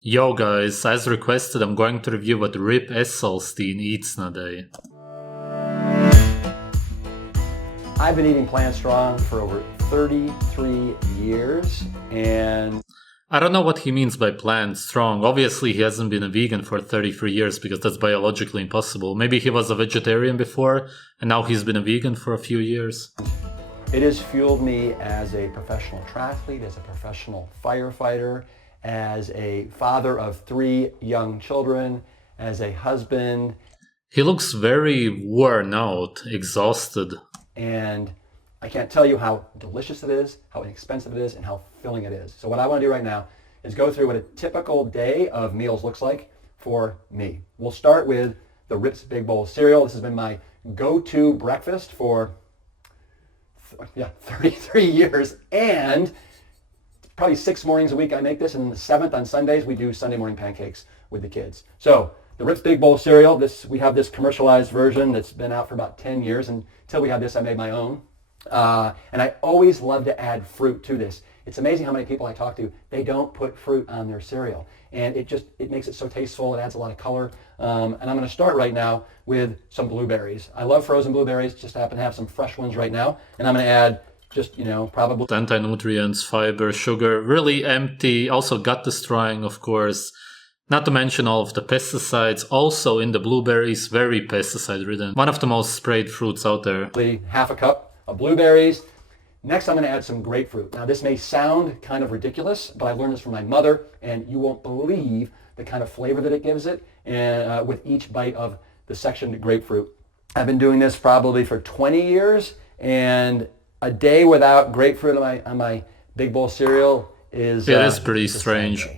Yo guys, as requested, I'm going to review what Rip Esselstyn eats in a day. I've been eating Plant Strong for over 33 years, and I don't know what he means by plant strong. Obviously he hasn't been a vegan for 33 years because that's biologically impossible. Maybe he was a vegetarian before and now he's been a vegan for a few years. it has fueled me as a professional triathlete, as a professional firefighter, as a father of 3 young children, as a husband. He looks very worn out, exhausted. And I can't tell you how delicious it is, how inexpensive it is, and how filling it is. So what I want to do right now is go through what a typical day of meals looks like for me. We'll start with the Rips Big Bowl cereal. This has been my go-to breakfast for 33 years, and probably 6 mornings a week I make this, and the 7th on Sundays we do Sunday morning pancakes with the kids. So the Rips Big Bowl cereal, we have this commercialized version that's been out for about 10 years. Until we had this, I made my own. And I always love to add fruit to this. It's amazing how many people I talk to, they don't put fruit on their cereal. And it makes it so tasteful, it adds a lot of color. And I'm going to start right now with some blueberries. I love frozen blueberries, just happen to have some fresh ones right now. And I'm going to add just, probably Anti-nutrients, fiber, sugar, really empty, also gut destroying, of course. Not to mention all of the pesticides, also in the blueberries, very pesticide ridden. One of the most sprayed fruits out there. half a cup of blueberries. Next, I'm going to add some grapefruit. Now, this may sound kind of ridiculous, but I learned this from my mother, and you won't believe the kind of flavor that it gives it and with each bite of the sectioned grapefruit. I've been doing this probably for 20 years, and a day without grapefruit on my Big Bowl cereal is... It is pretty strange.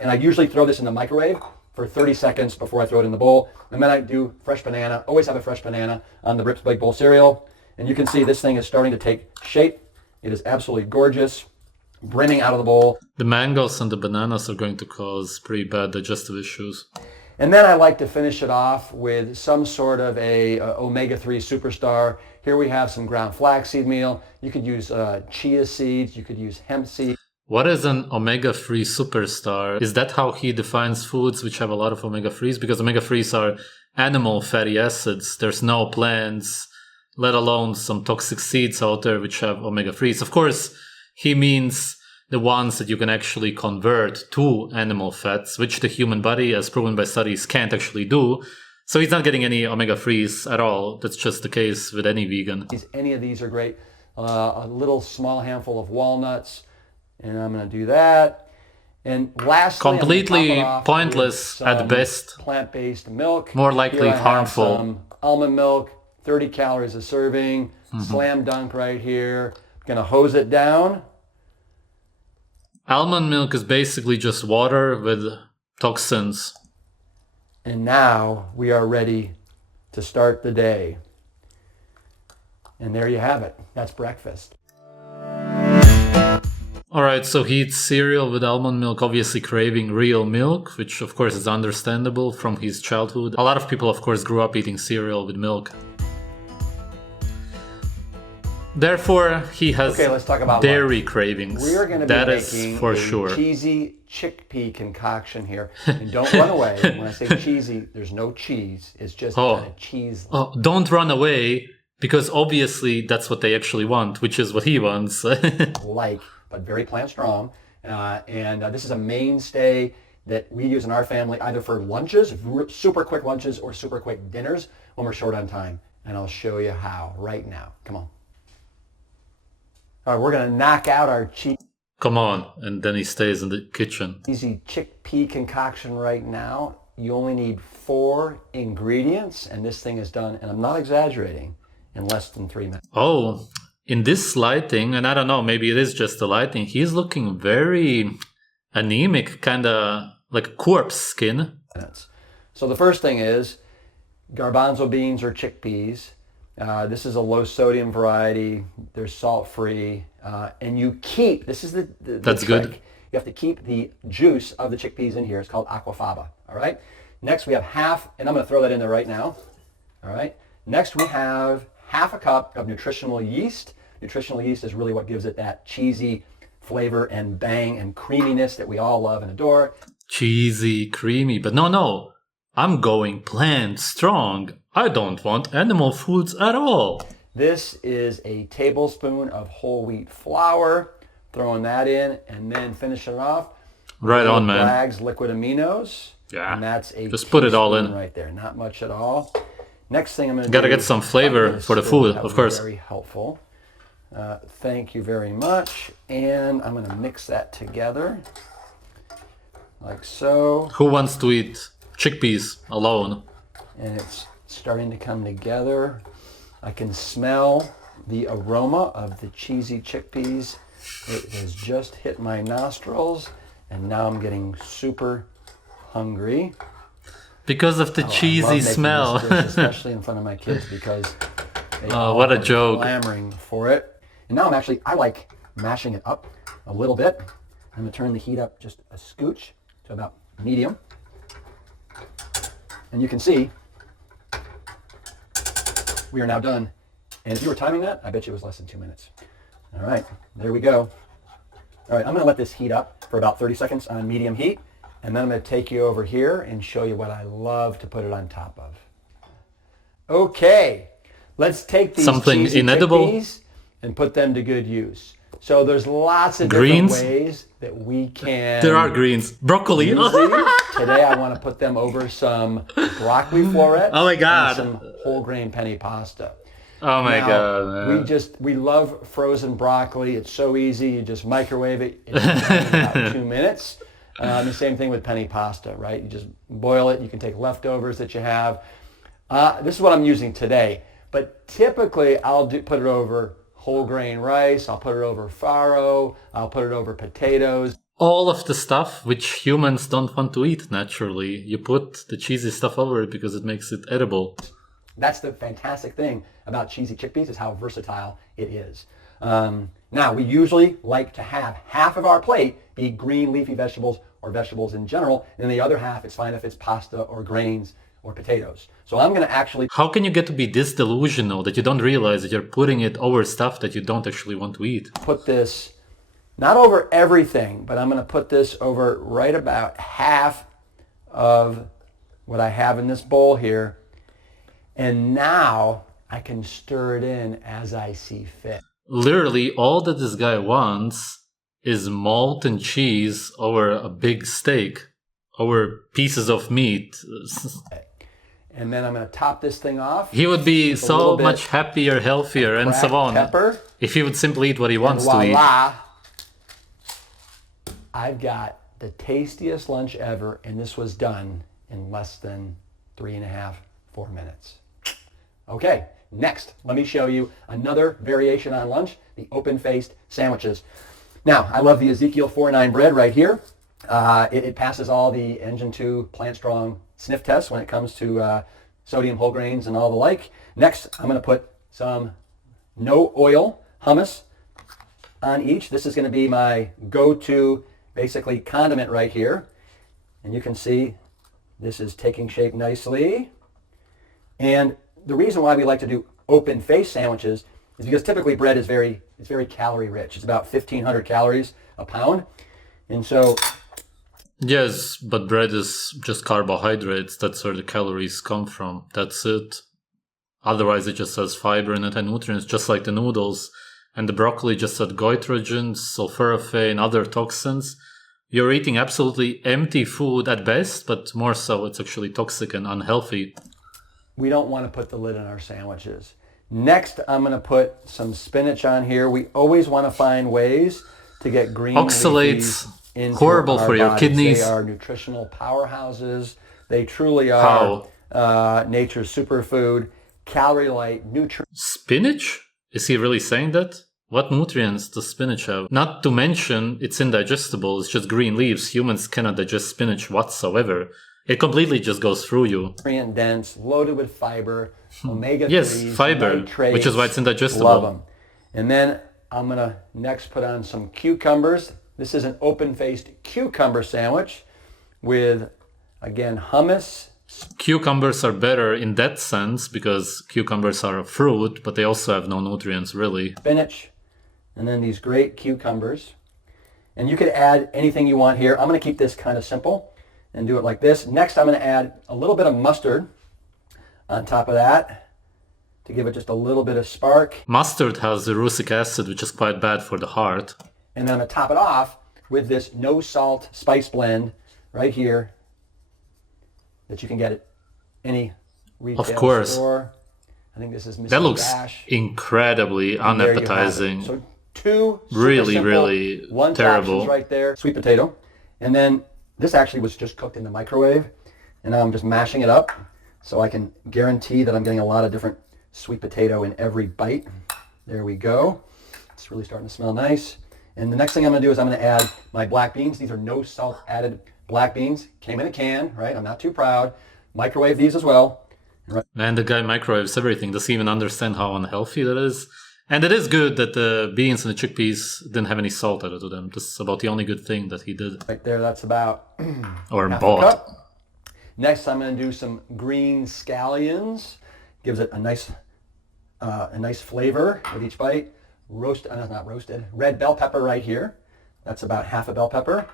And I usually throw this in the microwave for 30 seconds before I throw it in the bowl. And then I do fresh banana. Always have a fresh banana on the Rips Big Bowl cereal. And you can see this thing is starting to take shape. It is absolutely gorgeous, brimming out of the bowl. The mangoes and the bananas are going to cause pretty bad digestive issues. And then I like to finish it off with some sort of a omega-3 superstar. Here we have some ground flaxseed meal. You could use chia seeds. You could use hemp seeds. What is an omega-3 superstar? Is that how he defines foods which have a lot of omega-3s? Because omega-3s are animal fatty acids. There's no plants, let alone some toxic seeds out there which have omega-3s. Of course, he means the ones that you can actually convert to animal fats, which the human body, as proven by studies, can't actually do. So he's not getting any omega-3s at all. That's just the case with any vegan. Any of these are great. A little small handful of walnuts. And I'm going to do that. And lastly, completely pointless at best. Plant-based milk. More likely harmful. Some almond milk, 30 calories a serving. Slam dunk right here. Going to hose it down. Almond milk is basically just water with toxins. And now we are ready to start the day. And there you have it. That's breakfast. Alright, so he eats cereal with almond milk, obviously craving real milk, which of course is understandable from his childhood. A lot of people of course grew up eating cereal with milk. Therefore, he has let's talk about dairy lunch. cravings. We are going to be making for a sure. cheesy chickpea concoction here. And don't run away. When I say cheesy, there's no cheese. It's just kind of cheese. Oh, don't run away, because obviously that's what they actually want, which is what he wants. But very plant strong. This is a mainstay that we use in our family either for lunches, super quick lunches, or super quick dinners when we're short on time. And I'll show you how right now. Come on. All right, we're going to knock out our Come on. And then he stays in the kitchen. cheesy chickpea concoction right now. You only need 4 ingredients, and this thing is done, and I'm not exaggerating, in less than 3 minutes. Oh, in this lighting, and I don't know, maybe it is just the lighting, he's looking very anemic, kind of like corpse skin. So the first thing is garbanzo beans or chickpeas. This is a low sodium variety. They're salt free, and you keep. This is the That's trick. good. You have to keep the juice of the chickpeas in here. It's called aquafaba. All right. Next we have half, and I'm going to throw that in there right now. All right. Next we have half a cup of nutritional yeast. Nutritional yeast is really what gives it that cheesy flavor and bang and creaminess that we all love and adore. Cheesy, creamy, but no. I'm going plant strong. I don't want animal foods at all. This is a tablespoon of whole wheat flour. Throwing that in and then finishing it off. Right on, man. Bragg's liquid aminos. Yeah. And that's a just put it all in right there. Not much at all. Next thing I'm going to do. Gotta get some flavor for the food, of course. Very helpful. Thank you very much. And I'm going to mix that together. Like so. Who wants to eat chickpeas alone? And it's starting to come together. I can smell the aroma of the cheesy chickpeas. It has just hit my nostrils, and now I'm getting super hungry. Because of the cheesy smell. This dish, especially in front of my kids, because they what a joke. Clamoring for it. And now I like mashing it up a little bit. I'm going to turn the heat up just a scooch to about medium. And you can see we are now done. And if you were timing that, I bet you it was less than 2 minutes. All right, there we go. All right, I'm going to let this heat up for about 30 seconds on medium heat. And then I'm going to take you over here and show you what I love to put it on top of. Okay, let's take these cheesy chickpeas and put them to good use. So there's lots of different ways that we can. There are greens. Broccoli. Use these. Today I want to put them over some broccoli florets. Oh my God. And some whole grain penny pasta. Oh my God, man. We love frozen broccoli. It's so easy. You just microwave it in about 2 minutes. The same thing with penny pasta, right? You just boil it. You can take leftovers that you have. This is what I'm using today. But typically I'll put it over whole grain rice. I'll put it over farro. I'll put it over potatoes. All of the stuff which humans don't want to eat naturally. You put the cheesy stuff over it because it makes it edible. That's the fantastic thing about cheesy chickpeas is how versatile it is. Now, we usually like to have half of our plate be green leafy vegetables or vegetables in general, and the other half, it's fine if it's pasta or grains or potatoes. So I'm going to actually... How can you get to be this delusional that you don't realize that you're putting it over stuff that you don't actually want to eat? Put this, not over everything, but I'm going to put this over right about half of what I have in this bowl here. And now I can stir it in as I see fit. Literally, all that this guy wants is molten cheese over a big steak, over pieces of meat. And then I'm going to top this thing off. He would be so much happier, healthier, and so on pepper, if he would simply eat what he wants to eat. I've got the tastiest lunch ever, and this was done in less than 3.5, 4 minutes. Okay, next, let me show you another variation on lunch, the Openfaced sandwiches. Now, I love the Ezekiel 4-9 bread right here. It passes all the Engine 2 Plant Strong sniff tests when it comes to sodium whole grains and all the like. Next, I'm going to put some no oil hummus on each. This is going to be my go-to, basically, condiment right here. And you can see this is taking shape nicely. And the reason why we like to do open-faced sandwiches is because typically bread is very calorie rich. It's about 1,500 calories a pound. And so... Yes, but bread is just carbohydrates. That's where the calories come from. That's it. Otherwise, it just has fiber and anti-nutrients, just like the noodles. And the broccoli just had goitrogens, sulforaphane, other toxins. You're eating absolutely empty food at best, but more so, it's actually toxic and unhealthy. We don't want to put the lid on our sandwiches. Next, I'm going to put some spinach on here. We always want to find ways to get green oxalates. Into horrible for your kidneys. They are nutritional powerhouses. They truly are nature's superfood, calorie light, nutrient. Spinach? Is he really saying that? What nutrients does spinach have? Not to mention, it's indigestible. It's just green leaves. Humans cannot digest spinach whatsoever. It completely just goes through you. Nutrient dense, loaded with fiber, omega-3s, yes, fiber, nitrates, which is why it's indigestible. Love them. And then I'm going to next put on some cucumbers. This is an open-faced cucumber sandwich with, again, hummus. Cucumbers are better in that sense because cucumbers are a fruit, but they also have no nutrients, really. Spinach, and then these great cucumbers. And you could add anything you want here. I'm going to keep this kind of simple and do it like this. Next, I'm going to add a little bit of mustard on top of that to give it just a little bit of spark. Mustard has erucic acid, which is quite bad for the heart. And then I'm going to top it off with this no salt spice blend right here that you can get at any retail store. I think this is Mr. That looks Dash. Incredibly unappetizing. So two really, simple, really one terrible. Right there, sweet potato. And then this actually was just cooked in the microwave. And now I'm just mashing it up so I can guarantee that I'm getting a lot of different sweet potato in every bite. There we go. It's really starting to smell nice. And the next thing I'm going to do is I'm going to add my black beans. These are no salt added black beans. Came in a can, right? I'm not too proud. Microwave these as well. Right. And the guy microwaves everything. Does he even understand how unhealthy that is? And it is good that the beans and the chickpeas didn't have any salt added to them. This is about the only good thing that he did. Right there, that's about or half bought. a cup. Next, I'm going to do some green scallions. Gives it a nice flavor with each bite. Not roasted. Red bell pepper right here. That's about half a bell pepper.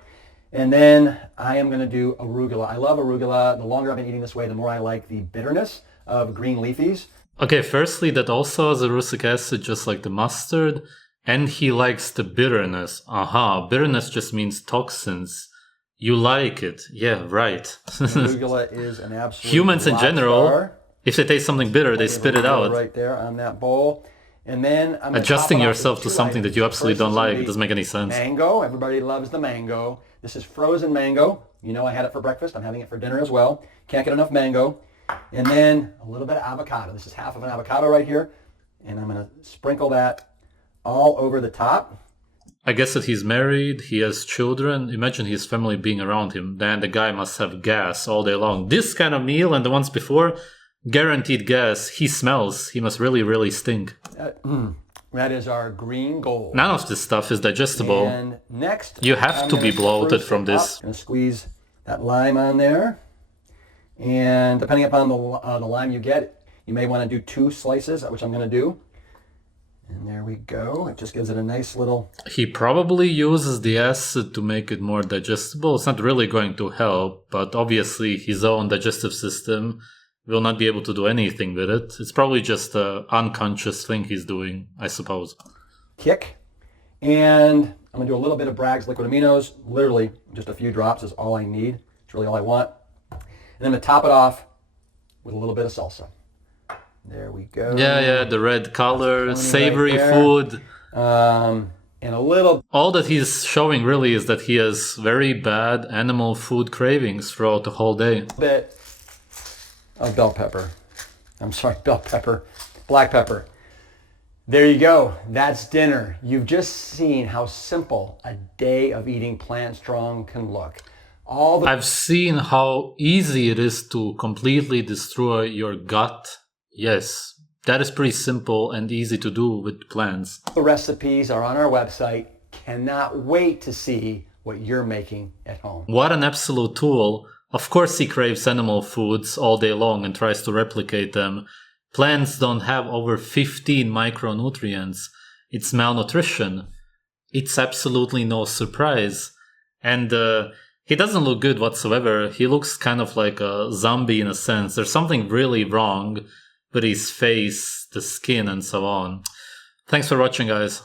And then I am going to do arugula. I love arugula. The longer I've been eating this way, the more I like the bitterness of green leafies. Okay, firstly, that also has erucic acid, just like the mustard. And he likes the bitterness. Aha, bitterness just means toxins. You like it. Yeah, right. Arugula is an absolute Humans in general, star. If they taste something bitter, they spit it out. Right there on that bowl. And then I'm adjusting yourself to something that you absolutely don't like, it doesn't make any sense. Mango. Everybody loves the mango. This is frozen mango. You know I had it for breakfast. I'm having it for dinner as well. Can't get enough mango. And then a little bit of avocado. This is half of an avocado right here. And I'm going to sprinkle that all over the top. I guess that he's married, he has children. Imagine his family being around him. Then the guy must have gas all day long. This kind of meal and the ones before, guaranteed gas. He smells. He must really, really stink. That is our green gold. None of this stuff is digestible. And next, you have to be bloated from this. I'm going to squeeze that lime on there. And depending upon the lime you get, you may want to do 2 slices, which I'm going to do. And there we go. It just gives it a nice little... He probably uses the acid to make it more digestible. It's not really going to help, but obviously his own digestive system will not be able to do anything with it. It's probably just an unconscious thing he's doing, I suppose. Kick. And I'm going to do a little bit of Bragg's liquid aminos. Literally just a few drops is all I need. It's really all I want. And then to top it off with a little bit of salsa. There we go. Yeah, the red color, savory food. And a little... All that he's showing really is that he has very bad animal food cravings throughout the whole day. Bit of bell pepper. Black pepper. There you go. That's dinner. You've just seen how simple a day of eating Plant Strong can look. I've seen how easy it is to completely destroy your gut. Yes, that is pretty simple and easy to do with plants. The recipes are on our website. Cannot wait to see what you're making at home. What an absolute tool. Of course he craves animal foods all day long and tries to replicate them. Plants don't have over 15 micronutrients. It's malnutrition. It's absolutely no surprise. And he doesn't look good whatsoever. He looks kind of like a zombie in a sense. There's something really wrong with his face, the skin, and so on. Thanks for watching, guys.